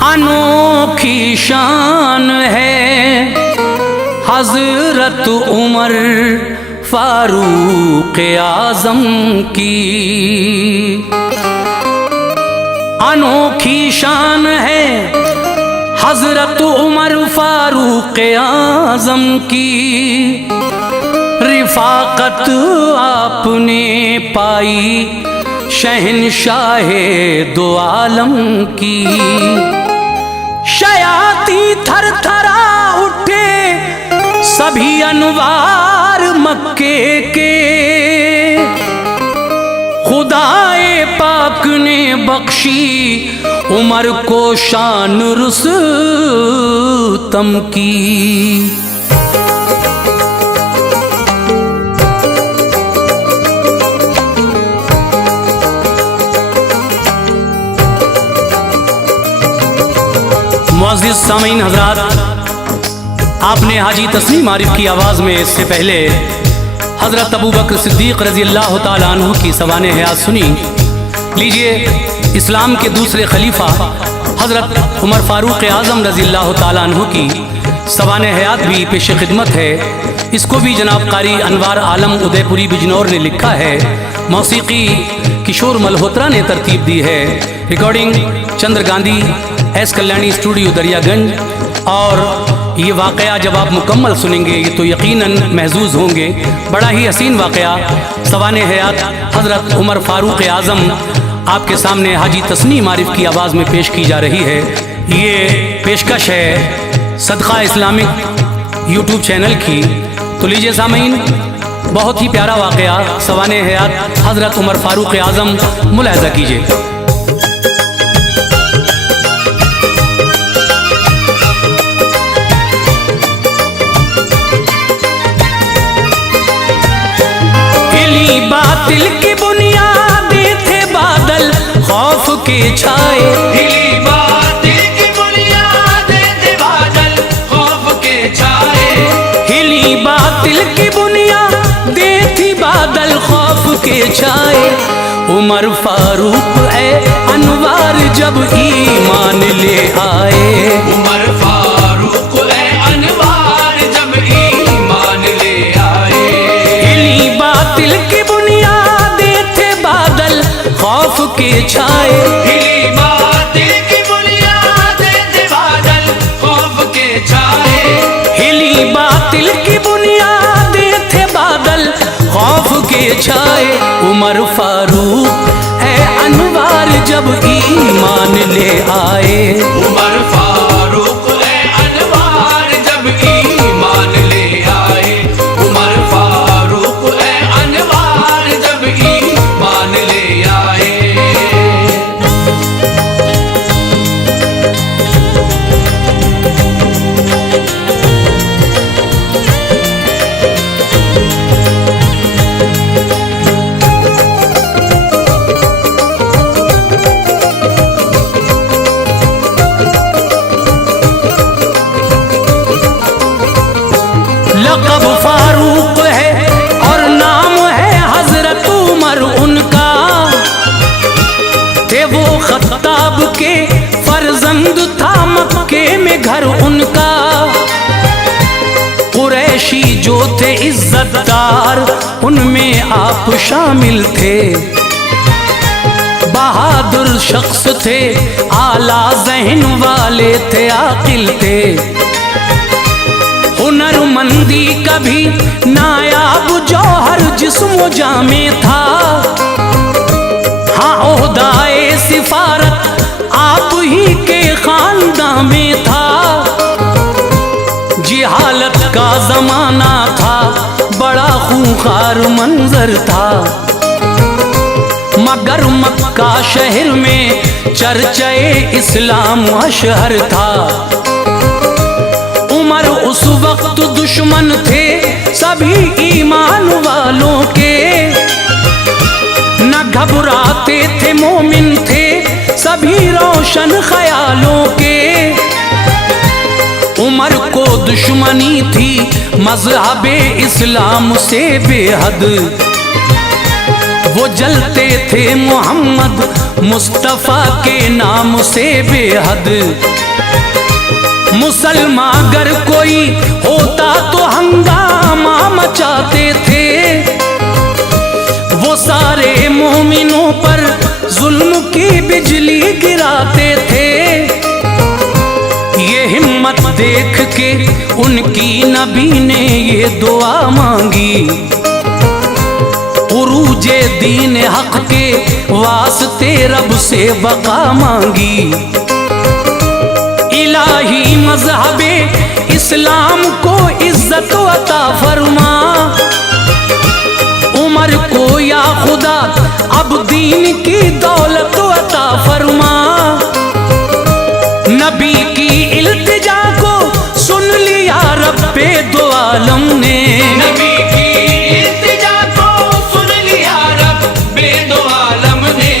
अनोखी शान है हजरत उमर फारूक आजम की। अनोखी शान है हजरत उमर फारूक आजम की। रिफाकत आपने पाई शहनशाहे दो आलम की। शयाती थर थरा उठे सभी अनवार मक्के के। खुदाए पाक ने बख्शी उमर को शान रुस्तम की। मुअज़्ज़िज़ सामीन हज़रात, आपने हाजी तस्लीम आरिफ की आवाज़ में इससे पहले हज़रत अबू बकर सिद्दीक़ रज़ी अल्लाह ताला अन्हु की सवाने हयात सुनी। लीजिए, इस्लाम के दूसरे खलीफा हज़रत उमर फ़ारूक आज़म रज़ी अल्लाह ताला अन्हु की सवाने हयात भी पेश खिदमत है। इसको भी जनाब कारी अनवार आलम उदयपुरी बिजनौर ने लिखा है। मौसीकी किशोर मल्होत्रा ने तरतीब दी है। रिकॉर्डिंग चंद्र गांधी, एस कल्याणी स्टूडियो दरियागंज। और ये वाक़या जब आप मुकम्मल सुनेंगे तो यकीनन महजूज होंगे। बड़ा ही हसीन वाक़या सवाने हयात हज़रत उमर फ़ारूक आज़म आपके सामने हाजी तस्लीम आरिफ की आवाज़ में पेश की जा रही है। ये पेशकश है सदका इस्लामिक यूट्यूब चैनल की। तो लीजिए सामीन, बहुत ही प्यारा वाक़या सवाने हयात हज़रत उमर फ़ारूक आज़म मुलाहज़ा कीजिए। बातिल की बुनियादें थे बादल खौफ के छाए। हिली बातिल की बुनियादें थे बादल खौफ के छाए। हिली बातिल की बुनियादें थी बादल खौफ के छाए। उमर फारूक ए अनवार जब ईमान ले आए। उमर फारूक ए अनवार जब ईमान ले आए। हिली बातिल की बुनियादें थे बादल खौफ के छाए। हिली बातिल की बुनियादें थे बादल खौफ के छाए। हिली बातिल की बुनियादें थे बादल खौफ के छाए। उमर फारूक ए अनवार जब ईमान ले आए। उमर फारूक ए अनवार जब ईमान ले आए। उमर फारूक ए अनवार जब ईमान ले आए। लक़ब फारूक है और नाम है हजरत उमर उनका। थे वो खत्ताब के फर्जंद, था मक्के में घर उनका। कुरैशी जो थे इज्जतदार उनमें आप शामिल थे। बहादुर शख्स थे, आला ज़हन वाले थे, आकिल थे। हुनरमंदी कभी नायाब जौहर जिस्म जामे था। हाँ, ओहदाए सिफारत आप ही के खानदान में था। जिहालत का जमाना था, बड़ा खूंखार मंजर था। मगर मक्का शहर में चर्चाए इस्लाम अशहर था। उमर उस वक्त दुश्मन थे सभी ईमान वालों के। न घबराते थे, मोमिन थे सभी रोशन ख्यालों के। उमर को दुश्मनी थी मजहबे इस्लाम से बेहद, वो जलते थे मोहम्मद मुस्तफ़ा के नाम से बेहद। मुसलमान अगर कोई होता तो हंगामा मचाते थे, वो सारे मोमिनों पर जुल्म की बिजली गिराते थे। ये हिम्मत देख के उनकी नबी ने ये दुआ मांगी, उरूजे दीन हक के वास्ते रब से बका मांगी। इलाही मज़हबे इस्लाम को इज्जत अता फरमा, उमर को या खुदा अब दीन की दौलत अता फरमा। नबी की इल्तिजा को सुन लिया रब्बे दो आलम ने, नबी की इल्तिजा को सुन लिया रब्बे दो आलम ने,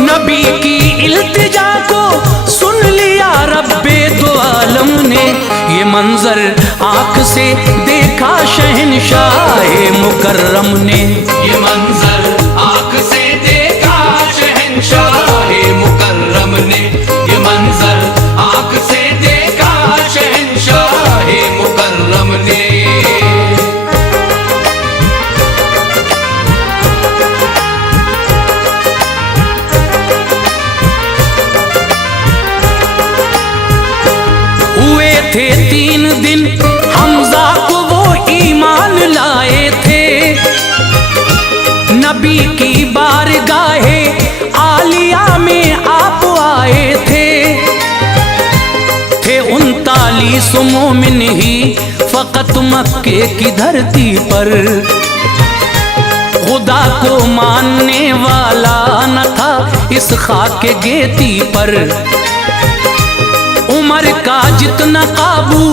नबी की इल्तिजा को सुन लिया रब्बे दो आलम ने। ये मंजर आँख से देखा शहंशाह मुकर्रम ने, ये मंजर आँख से देखा शहंशाह मुकर्रम ने, ये मंजर आँख से देखा शहंशाह मुकर्रम ने। हुए थे 3 दिन हमजा को वो ईमान लाए थे, नबी की बारगाहे आलिया में आप आए थे। 39 मोमिन ही फकत मक्के की धरती पर, खुदा को मानने वाला न था इस खाके गेती पर। उमर का जितना काबू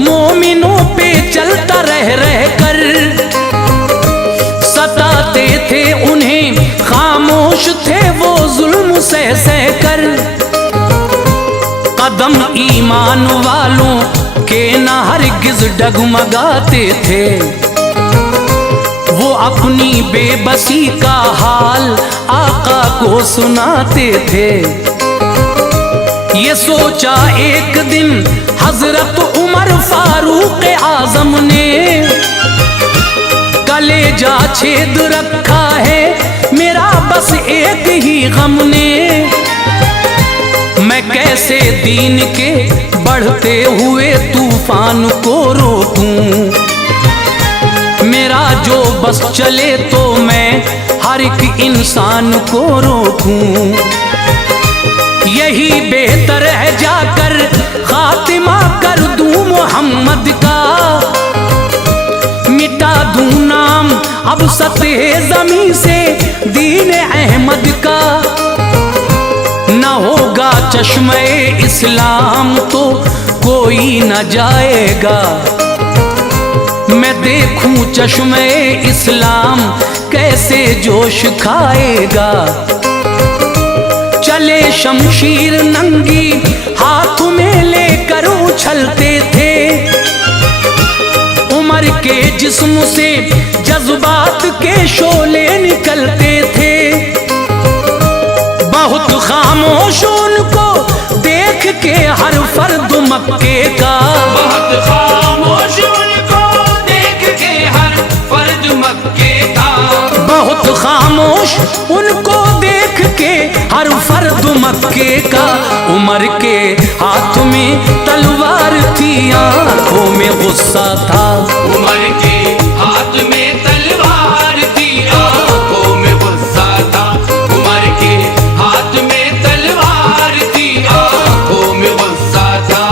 मोमिनों पे चलता रह कर, सताते थे उन्हें खामोश थे वो जुल्म सह कर। कदम ईमान वालों के न हरगिज डगमगाते थे, वो अपनी बेबसी का हाल आका को सुनाते थे। ये सोचा एक दिन हजरत उमर फारूक आजम ने, कलेजा छेद रखा है मेरा बस एक ही गम ने। मैं कैसे दीन के बढ़ते हुए तूफान को रोकूं, मेरा जो बस चले तो मैं हर एक इंसान को रोकूं। यही बेहतर है जाकर खातिमा कर दूं मोहम्मद का, मिटा दूं नाम अब सतह ज़मीं से दीन अहमद का। न होगा चश्मे इस्लाम तो कोई न जाएगा, मैं देखूं चश्मे इस्लाम कैसे जोश खाएगा। चले शमशीर नंगी हाथ में लेकर उछलते थे, उमर के जिस्म से जज्बात के शोले निकलते थे। बहुत खामोश उनको देख के हर फर्द मक्के का, बहुत खामोश उनको देख के हर फर्द मक्के का, बहुत खामोश उनको देख के हर फर्द मक्के का। उमर के हाथ में तलवार थी आंखों में गुस्सा था, उमर के हाथ में तलवार थी आंखों में गुस्सा था, उमर के हाथ में तलवार थी आंखों में गुस्सा था।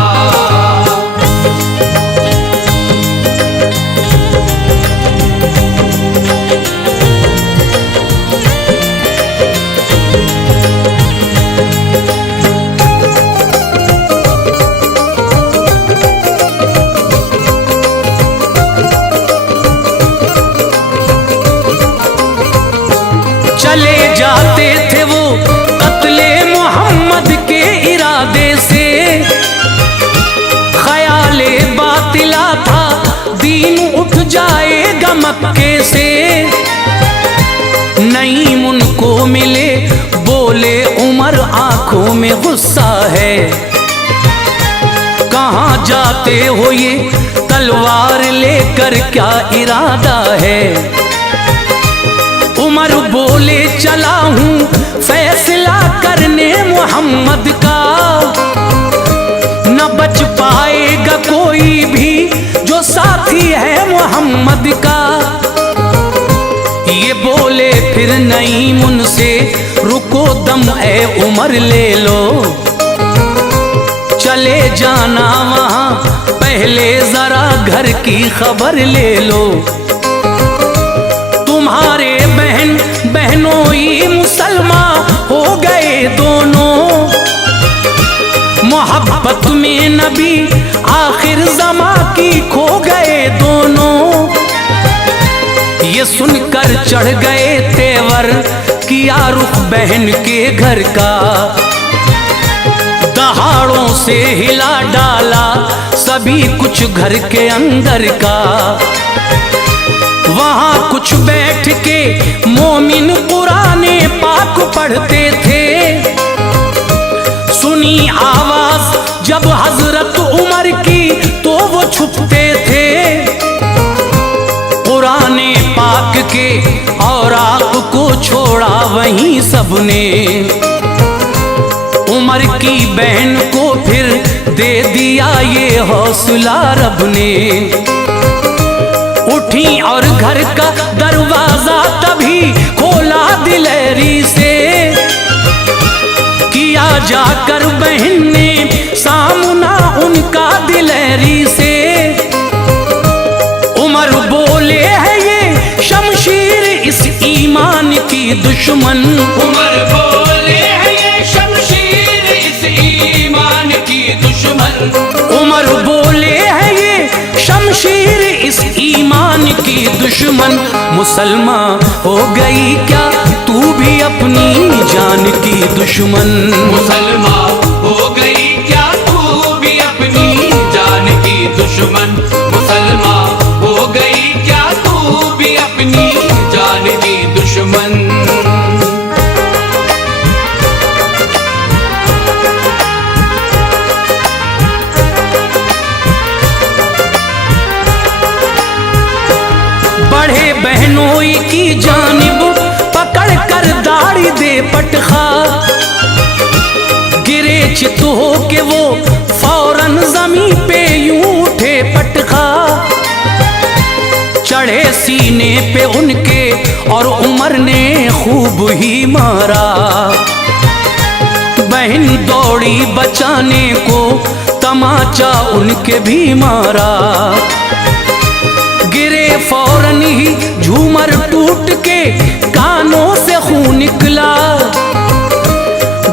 दीन उठ जाएगा मक्के से। नईम उनको मिले, बोले उमर आंखों में गुस्सा है। कहाँ जाते हो ये तलवार लेकर, क्या इरादा है? उमर बोले चला हूँ फैसला करने मोहम्मद का। न बच पाएगा कोई भी जो साथी है मोहम्मद का। ये बोले फिर नईम उनसे, रुको दम ए उमर ले लो। चले जाना वहाँ, पहले जरा घर की खबर ले लो। तुम्हारे बहन बहनोई मुसलमान हो गए दोनों। मोहब्बत में नबी आखिर ज़मा की खो गए दोनों। ये सुनकर चढ़ गए तेवर, किया रुख बहन के घर का। दहाड़ों से हिला डाला सभी कुछ घर के अंदर का। वहाँ कुछ बैठ के मोमिन कुराने पाक पढ़ते थे। सुनी आवाज जब हजरत उमर की तो वो छुपते थे। कुराने पाक के औराक को छोड़ा वहीं सबने। उमर की बहन को फिर दे दिया ये हौसला रब ने। उठी और घर का दरवाजा तभी खोला दिलेरी से। किया जाकर बहन ने सामना उनका दिलेरी से। उमर बोले है ये शमशीर इस ईमान की दुश्मन। उमर बोले है ये शमशीर इस ईमान की दुश्मन। उमर बोले है ये शमशीर इस ईमान की दुश्मन। मुसलमान हो गई क्या तू भी अपनी जान की दुश्मन। मुसलमान हो गई क्या तू भी अपनी जान की दुश्मन। मुसलमान हो गई क्या तू भी अपनी जान की दुश्मन। बढ़े बहनोई की जानिब पकड़ कर दाढ़ी दे पटखा। गिरे चित हो के वो फौरन जमीन पे यूं उठे पटखा। चढ़े सीने पे उनके और उमर ने खूब ही मारा। बहन दौड़ी बचाने को, तमाचा उनके भी मारा। गिरे फौरन ही झूमर टूट के कानों से खून निकला।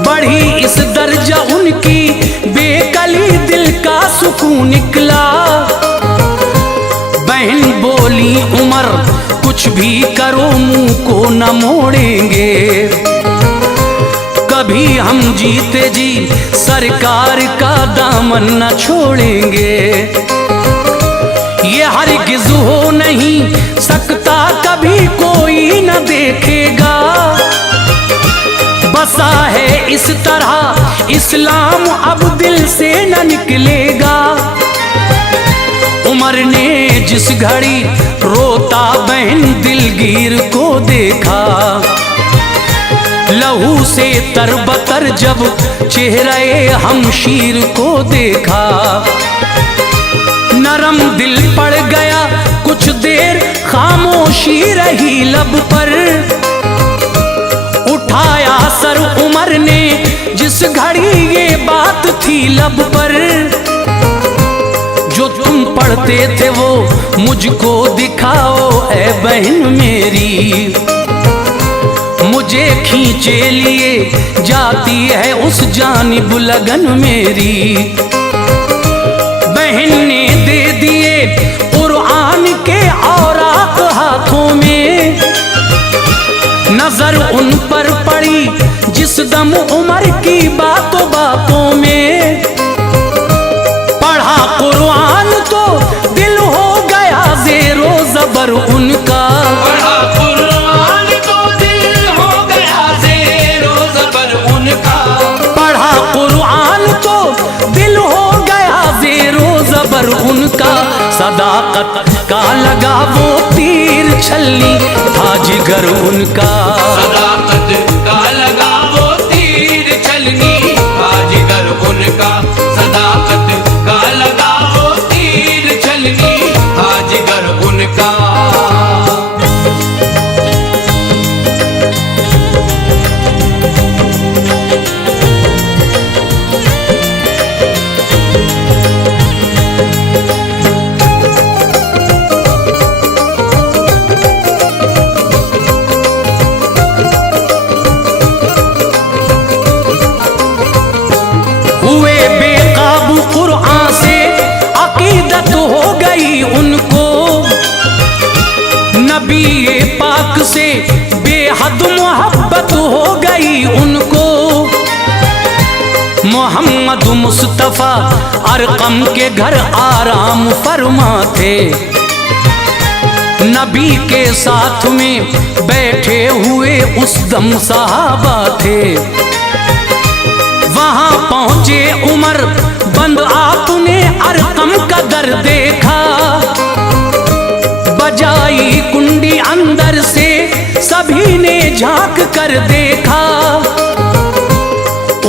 बढ़ी इस दर्जा उनकी बेकली, दिल का सुकून निकला। बहन बोली उमर कुछ भी करो मुंह को न मोड़ेंगे। कभी हम जीते जी सरकार का दामन न छोड़ेंगे। ये हरगिज़ हो नहीं सकता, कभी कोई न देखेगा। बसा है इस तरह इस्लाम अब दिल से न निकलेगा। उमर ने जिस घड़ी रोता बहन दिलगीर को देखा। लहू से तरबतर जब चेहरे हमशीर को देखा। नरम दिल पड़ गया, कुछ देर खामोशी रही लब पर। उठाया सर उमर ने जिस घड़ी ये बात थी लब पर। जो तुम पढ़ते थे वो मुझको दिखाओ ऐ बहन मेरी। मुझे खींचे लिए जाती है उस जानिब लगन मेरी। बहन ने दे दिए कुरान के औराक हाथों में। नजर उन पर पड़ी जिस दम उमर की बातों बातों में। पढ़ा कुरान तो दिल हो गया जबर उनका। पढ़ा कुरान तो दिल हो गया ज़ेरो ज़बर उनका। पढ़ा कुरान तो दिल हो गया ज़ेरो ज़बर उनका। सदाकत का लगा वो तीर छलनी था जिगर उनका। सदाकत का लगा वो तीर छलनी था जिगर उनका। सदाकत का लगा वो तीर छलनी था जिगर उनका। हुए बेकाबू कुरान से अकीदत हो गई उनको। नबी पाक से बेहद मोहब्बत हो गई उनको। मोहम्मद मुस्तफ़ा अरकम के घर आराम फरमा थे। नबी के साथ में बैठे हुए उस दम सहाबा थे। वहां पहुंचे उमर, बंद आपने अरकम का दर देखा। बजाई कुंडी अंदर से सभी ने झांक कर देखा।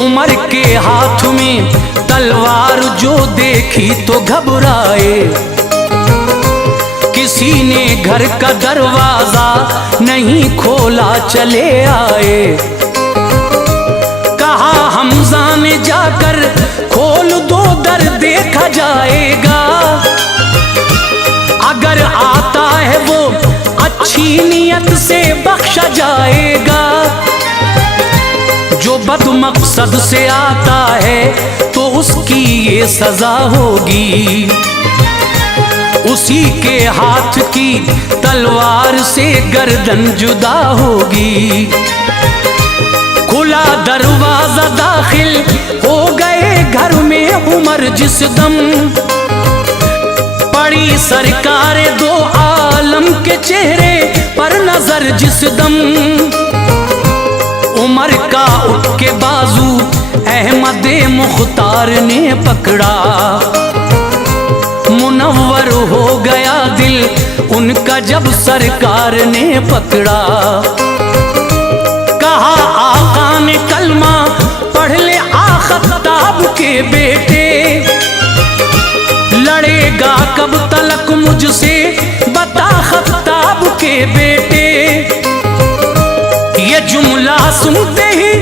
उमर के हाथ में तलवार जो देखी तो घबराए। किसी ने घर का दरवाजा नहीं खोला, चले आए। कहा हमजा ने जाकर खोल दो, दर देखा जाएगा। अगर आता है वो अच्छी नियत से बख्शा जाएगा। जो बदमकसद से आता है तो उसकी ये सजा होगी। उसी के हाथ की तलवार से गर्दन जुदा होगी। खुला दरवाजा, दाखिल हो गए घर में उमर जिस दम। पड़ी सरकार दो आलम के चेहरे पर नजर जिस दम। उमर का उठ के बाजू अहमद मुख्तार ने पकड़ा। मुनव्वर हो गया दिल उनका जब सरकार ने पकड़ा। कहा आका ने कलमा पढ़ ले आखताब के बेटे। लड़ेगा कब तलक मुझसे बता खताब के बेटे। ये जुमला सुनते ही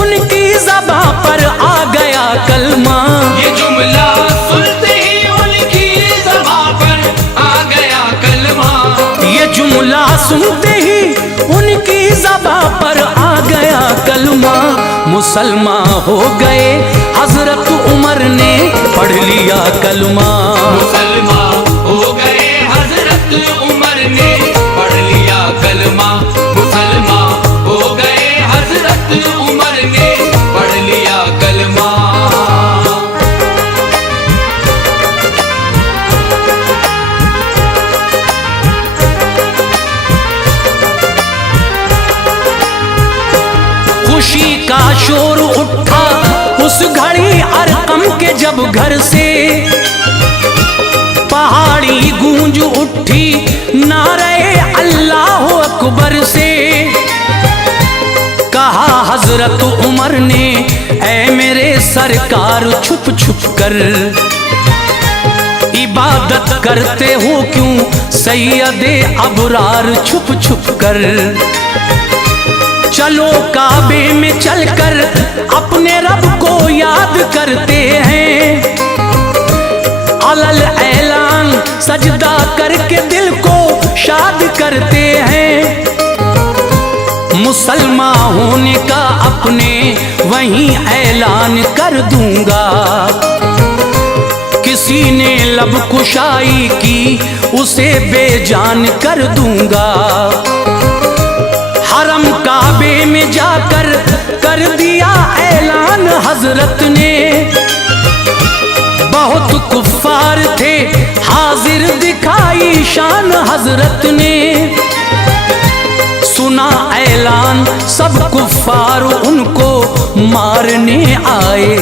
उनकी ज़बां पर आ गया कलमा। ये जुमला सुनते ही उनकी ज़बां पर आ गया कलमा। ये जुमला सुनते ही उनकी ज़बां पर आ गया कलमा। मुसलमान हो गए हजरत उमर ने पढ़ लिया कलमा। मुसलमान हो गए हजरत उमर ने पढ़ लिया कलमा। मुसलमान हो गए हजरत उमर ने पढ़ लिया कलमा। खुशी का शोर उठा उस घड़ी अरकम के जब घर से। पहाड़ी गूंज उठी नारे अल्लाह अकबर से। कहा हजरत उमर ने ऐ मेरे सरकार छुप छुप कर इबादत करते हो क्यों सैयदे अबरार छुप छुप कर। चलो काबे में चलकर अपने रब को याद करते हैं। अलल ऐलान सजदा करके दिल को शाद करते हैं। मुसलमान होने का अपने वहीं ऐलान कर दूंगा। किसी ने लब कुशाई की उसे बेजान कर दूंगा। हरम काबे में जाकर कर दिया ऐलान हजरत ने। बहुत कुफ्फार थे हाजिर दिखाई शान हजरत ने, सुना ऐलान सब कुफ्फार उनको मारने आए।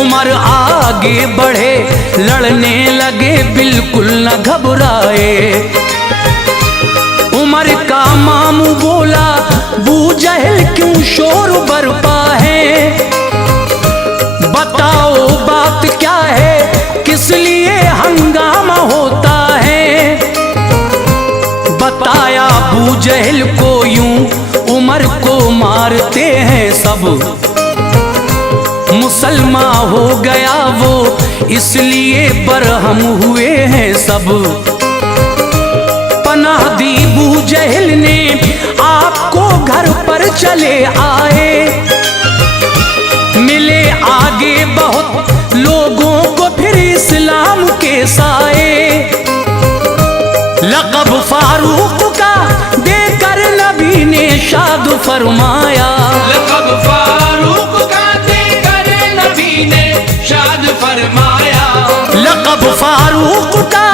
उमर आगे बढ़े लड़ने लगे बिल्कुल न घबराए। उमर का मामू बोला बू जहल क्यों शोर बरपा है, बताओ बात क्या है, किस लिए हंगामा होता है। बताया अबू जहल को यूं उमर को मारते हैं सब, मुसलमान हो गया वो इसलिए बरहम हुए हैं सब। पनाह दी अबू जहल ने आपको घर पर चले आए, मिले आगे बहुत लोगों को फिर इस्लाम के साए। लक़ब फारूक का देकर नबी ने शाद फरमाया, लक़ब फारूक का देकर नबी ने शाद फरमाया। लक़ब फारूक का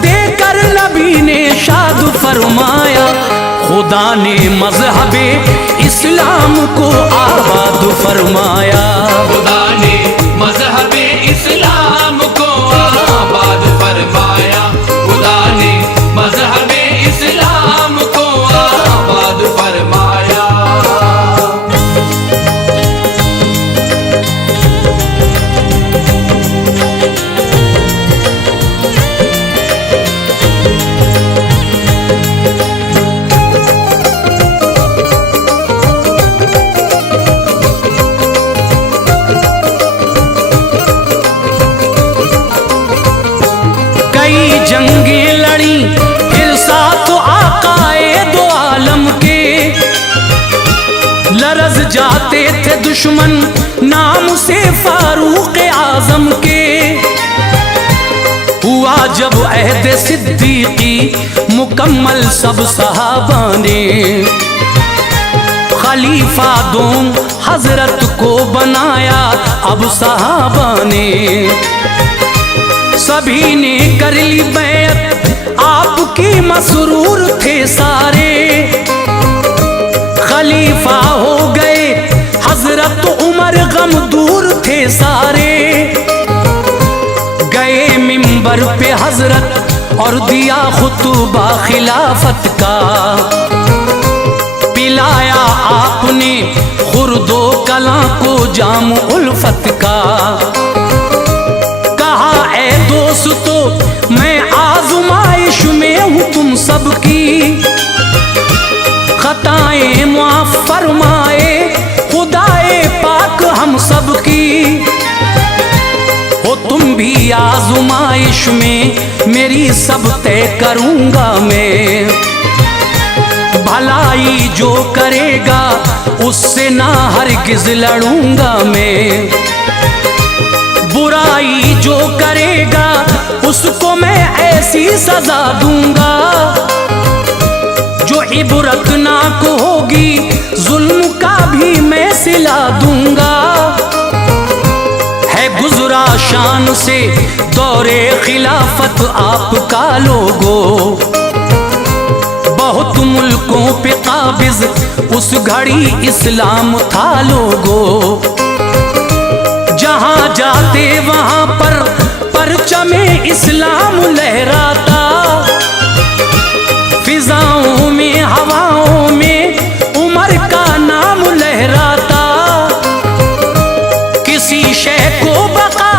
देकर नबी ने शाद फरमाया। खुदा ने मज़हबे इस्लाम को आबाद फरमाया, खुदा ने मज़हबे इस्लाम को आबाद फरमाया। खुदा ने मज़हबे इस्लाम को आबाद फरमाया। कई जंगें लड़ी फिर साथ आकाए दो आलम के, लरज़ जाते थे दुश्मन नाम से फारूक आजम के। हुआ जब अहद सिद्दीकी मुकम्मल सब सहाबा ने, खलीफा दोम हजरत को बनाया अब सहाबा ने। सभी ने कर ली बैत आपकी मसरूर थे सारे, खलीफा हो गए हजरत उमर गम दूर थे सारे। गए मिंबर पे हजरत और दिया खुतबा खिलाफत का, पिलाया आपने खुर्दो कला को जाम उल्फत का। दोस्तों मैं आज़माइश में हूँ तुम सबकी, खताएं माफ फरमाए खुदाए पाक हम सबकी। हो तुम भी आज़माइश में मेरी सब तय करूँगा मैं, भलाई जो करेगा उससे ना हरगिज़ लड़ूंगा मैं। बुराई जो करेगा उसको मैं ऐसी सजा दूंगा, जो इबरतनाक होगी जुल्म का भी मैं सिला दूंगा। है गुजरा शान से दौरे खिलाफत आपका लोगो, बहुत मुल्कों पे काबिज उस घड़ी इस्लाम था लोगो। जहाँ जाते वहाँ पर परचमे इस्लाम लहराता, फिजाओं में हवाओं में उमर का नाम लहराता। किसी शय को बका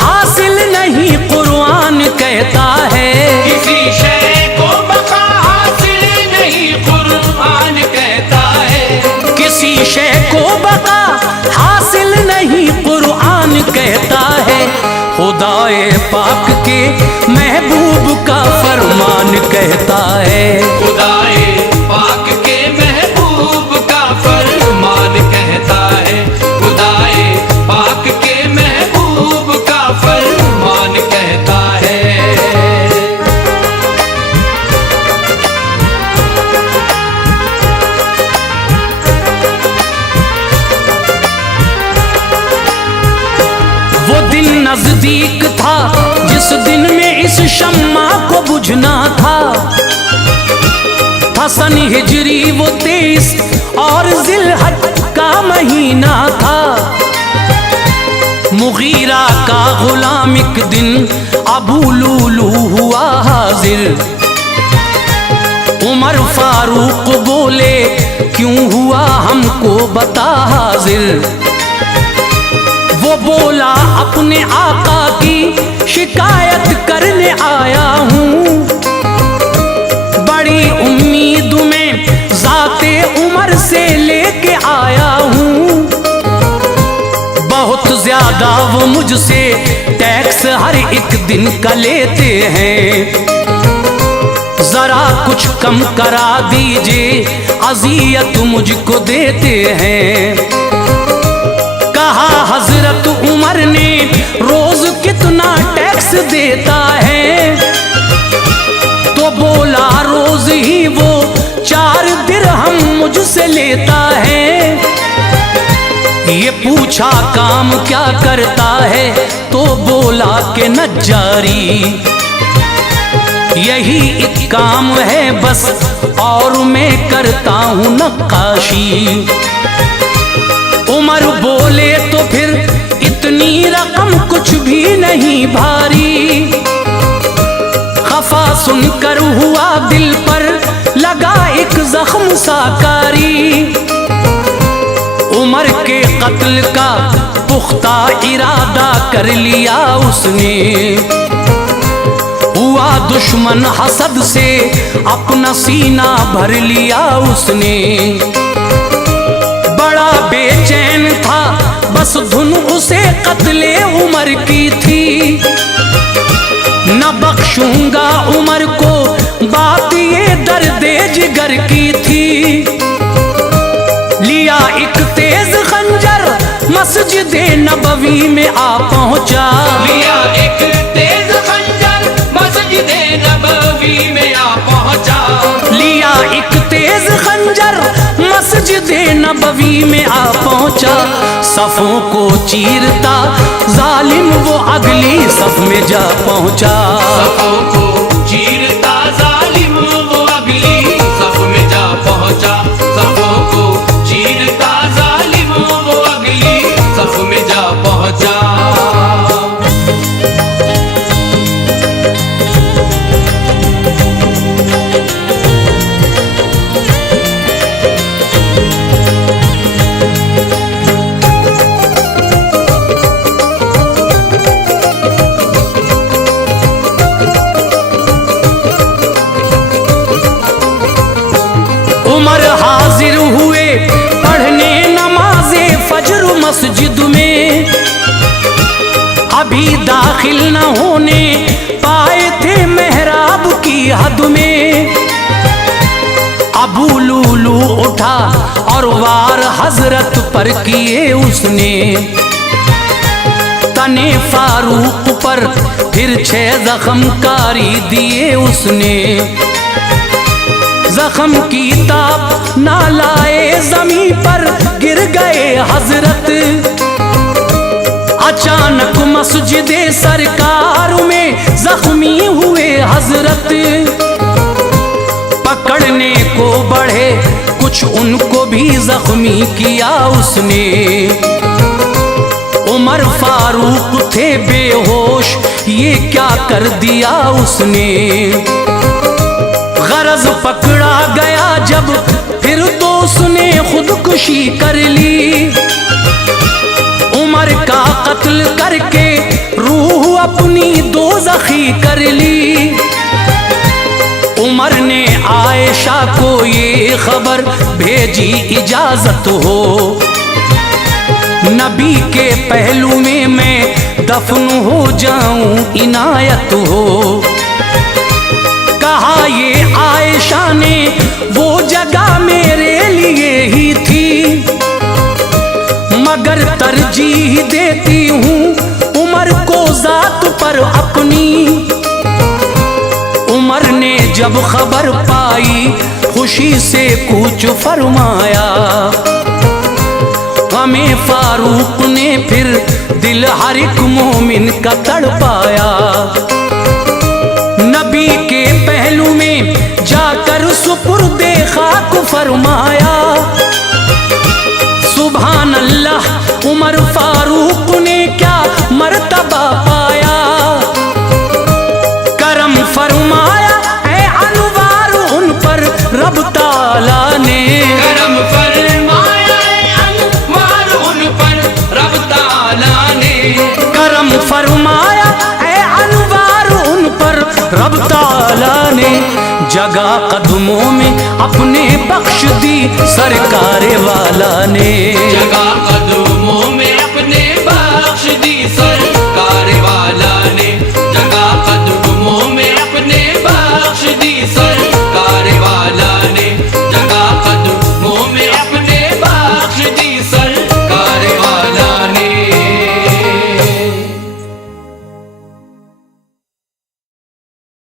हासिल नहीं कुरान कहता है, किसी शय को बका हासिल नहीं कुरान कहता है। किसी शय को बका हासिल नहीं कुरान कहता है। खुदाए पाक के महबूब का हसन हिजरी वो 23 और जिलहज का महीना था। मुगीरा का गुलाम एक दिन अबू लूलू हुआ हाजिर। उमर फारूक बोले क्यों हुआ हमको बता हाजिर। वो बोला अपने आका की शिकायत करने आया हूँ। बड़ी उम्मीद में ज़ाते उमर से लेके आया हूँ। बहुत ज्यादा वो मुझसे टैक्स हर एक दिन का लेते हैं। जरा कुछ कम करा दीजिए, अजियत मुझको देते हैं। कहा हजरत उमर ने रोज कितना टैक्स देता है। तो बोला रोज ही वो 4 दिरहम मुझसे लेता है। ये पूछा काम क्या करता है, तो बोला कि नज्जारी। यही एक काम है बस, और मैं करता हूँ नक्काशी। उमर बोले तो फिर इतनी रकम कुछ भी नहीं भारी। खफा सुनकर हुआ दिल पर लगा एक जख्म साकारी। उमर के कत्ल का पुख्ता इरादा कर लिया उसने। हुआ दुश्मन हसद से अपना सीना भर लिया उसने। बड़ा बेचैन था बस धुन उसे कत्ले उमर की थी। न बख्शूंगा उमर को बात ये दर्दे जिगर की थी। लिया एक तेज खंजर मस्जिद नबवी में आ पहुंचा। लिया एक तेज खंजर मस्जिद नबवी में आ पहुंचा। लिया एक तेज खंजर मस्जिद नबवी में आ पहुंचा। सफों को चीरता जालिम वो अगली सफ में जा पहुंचा। सफों को चीरता जालिम वो अगली सफ में जा पहुंचा। सफों को चीरता जालिम वो अगली सफ में जा पहुंचा। उमर हाजिर हुए पढ़ने नमाज़े फजर मस्जिद में। अभी दाखिल न होने पाए थे मेहराब की हद में। अबू लूलू उठा और वार हजरत पर किए उसने। तने फारूक पर फिर 6 जख्मकारी दिए उसने। जख्म की ताप ना लाए जमी पर गिर गए हजरत। अचानक मस्जिद सरकार में जख्मी हुए हजरत। पकड़ने को बढ़े कुछ उनको भी जख्मी किया उसने। उमर फारूक थे बेहोश, ये क्या कर दिया उसने। गरज पकड़ा गया जब फिर तो उसने खुदकुशी कर ली। उमर का कत्ल करके रूह अपनी दोज़खी कर ली। उमर ने आयशा को ये खबर भेजी इजाजत हो। नबी के पहलू में मैं दफन हो जाऊं इनायत हो। कहा ये आयशा ने वो जगह मेरे लिए ही थी। मगर तरजीह देती हूँ उमर को जात पर अपनी। उमर ने जब खबर पाई खुशी से कूच फरमाया। हमें फारूक ने फिर दिल हर एक मोमिन का तड़पाया। नबी के पहलू में जाकर सुपुर्दे को फरमाया। सुभान अल्लाह, उमर फारूक ने क्या मर्तबा पाया। करम फरमाया है अनवार उन पर रब ताला ने। करम फरमाया है अनवार उन पर रब ताला ने। करम फरमाया है अनवार उन पर रब ताला ने। जगह कदमों में अपने बख्श दी सरकार वाला ने। जगह कदमों में अपने बख्श दी सरकार